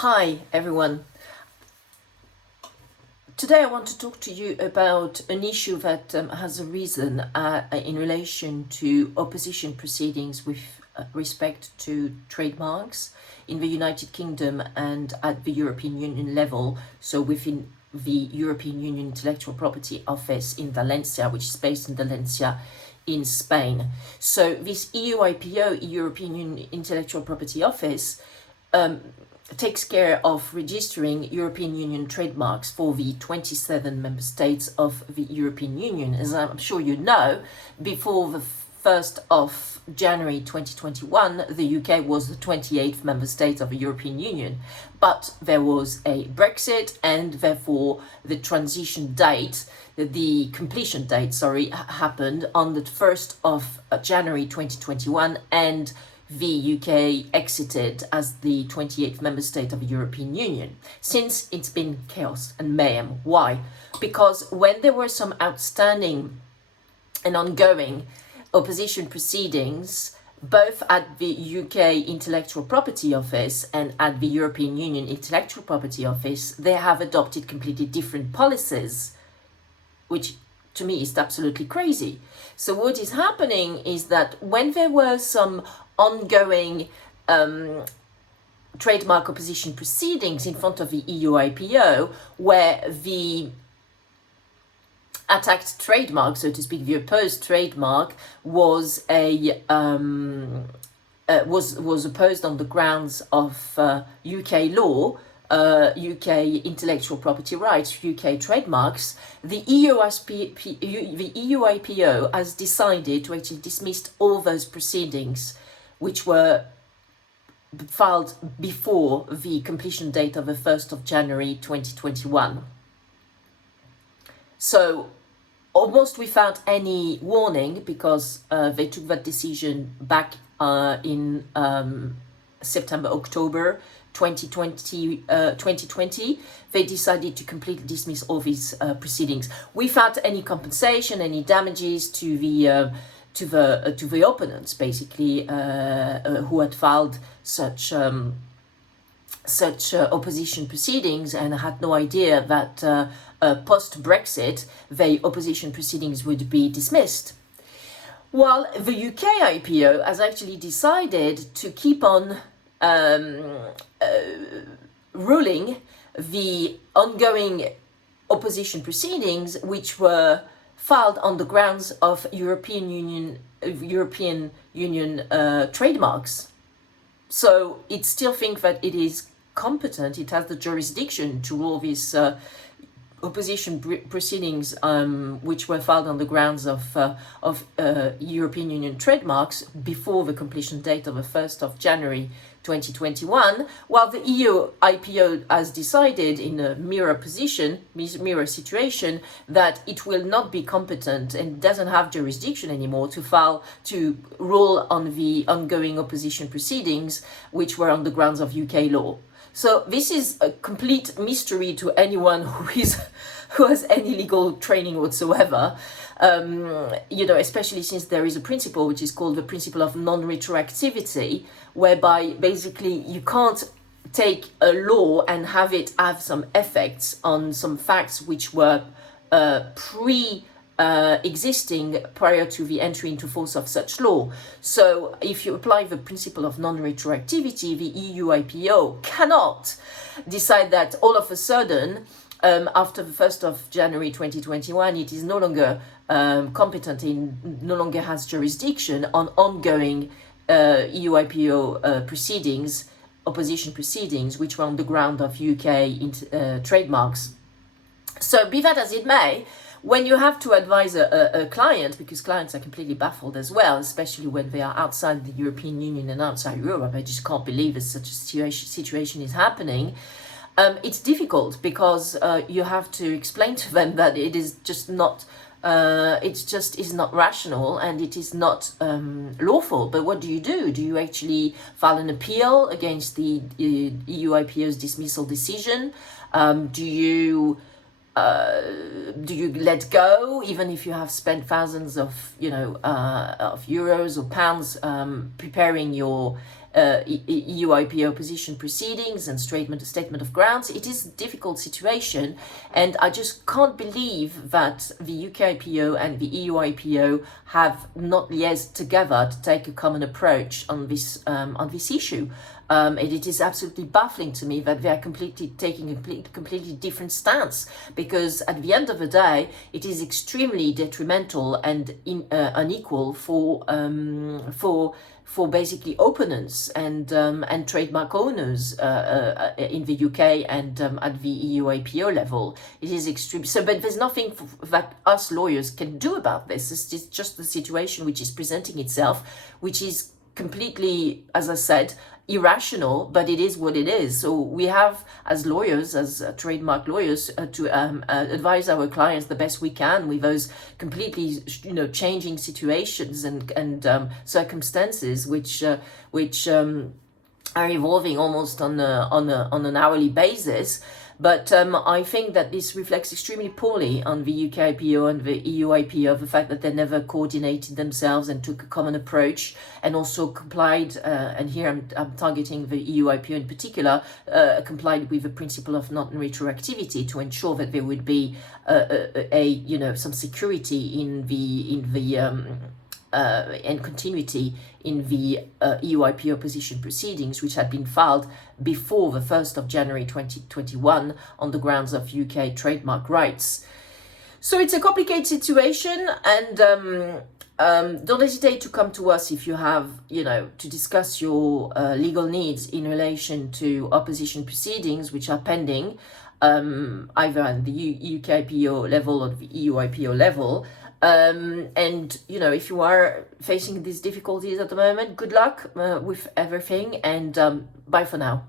Hi everyone. Today I want to talk to you about an issue that has arisen in relation to opposition proceedings with respect to trademarks in the United Kingdom and at the European Union level, so within the European Union Intellectual Property Office in Valencia, which is based in Valencia in Spain. So this EUIPO, European Union Intellectual Property Office, takes care of registering European Union trademarks for the 27 member states of the European Union. As I'm sure you know, before the 1st of January 2021, the UK was the 28th member state of the European Union. But there was a Brexit, and therefore the transition date, the completion date, happened on the 1st of January 2021, and the UK exited as the 28th member state of the European Union. Since, it's been chaos and mayhem. Why? Because when there were some outstanding and ongoing opposition proceedings, both at the UK Intellectual Property Office and at the European Union Intellectual Property Office, they have adopted completely different policies, which to me is absolutely crazy. So what is happening is that when there were some ongoing trademark opposition proceedings in front of the EUIPO, where the attacked trademark, so to speak, the opposed trademark was was opposed on the grounds of UK law, UK intellectual property rights, UK trademarks, the EUIPO has decided to actually dismiss all those proceedings which were filed before the completion date of the 1st of January 2021. So almost without any warning, because they took that decision back in September, October 2020, they decided to completely dismiss all these proceedings without any compensation, any damages to the opponents, basically, who had filed such opposition proceedings and had no idea that post-Brexit, the opposition proceedings would be dismissed. While the UKIPO has actually decided to keep on ruling the ongoing opposition proceedings, which were filed on the grounds of European Union trademarks. So it still thinks that it is competent, it has the jurisdiction to rule these opposition proceedings, which were filed on the grounds of European Union trademarks before the completion date of the 1st of January 2021, while the EUIPO has decided in a mirror situation, that it will not be competent and doesn't have jurisdiction anymore to rule on the ongoing opposition proceedings, which were on the grounds of UK law. So this is a complete mystery to anyone who has any legal training whatsoever. Especially since there is a principle which is called the principle of non-retroactivity, whereby basically you can't take a law and have it have some effects on some facts which were existing prior to the entry into force of such law. So if you apply the principle of non-retroactivity, the EUIPO cannot decide that all of a sudden, after the 1st of January 2021, it is no longer competent, no longer has jurisdiction on ongoing EUIPO proceedings, opposition proceedings, which were on the ground of UK trademarks. So be that as it may, when you have to advise a client, because clients are completely baffled as well, especially when they are outside the European Union and outside Europe, I just can't believe that such a situation is happening. It's difficult because you have to explain to them that it is just not, is not rational and it is not lawful. But what do? Do you actually file an appeal against the EUIPO's dismissal decision? Do you let go, even if you have spent thousands of euros or pounds preparing your EUIPO opposition proceedings and statement of grounds. It is a difficult situation, and I just can't believe that the UKIPO and the EUIPO have not liaised together to take a common approach on this issue. And it is absolutely baffling to me that they are taking a completely different stance, because at the end of the day, it is extremely detrimental and unequal for basically opponents and trademark owners in the UK and at the EUIPO level. It is extreme. So, but there's nothing that us lawyers can do about this. It's just the situation which is presenting itself, which is completely, as I said, irrational, but it is what it is. So we have, as lawyers, as trademark lawyers, to advise our clients the best we can with those completely, changing situations and circumstances which are evolving almost on an hourly basis. But I think that this reflects extremely poorly on the UKIPO and the EUIPO, the fact that they never coordinated themselves and took a common approach, and also complied, and here I'm targeting the EUIPO in particular, complied with the principle of non-retroactivity to ensure that there would be some security in the and continuity in the EUIPO opposition proceedings, which had been filed before the 1st of January 2021 on the grounds of UK trademark rights. So it's a complicated situation, and don't hesitate to come to us if you have, to discuss your legal needs in relation to opposition proceedings which are pending, either at the UKIPO level or the EUIPO level. And if you are facing these difficulties at the moment, good luck with everything, and bye for now.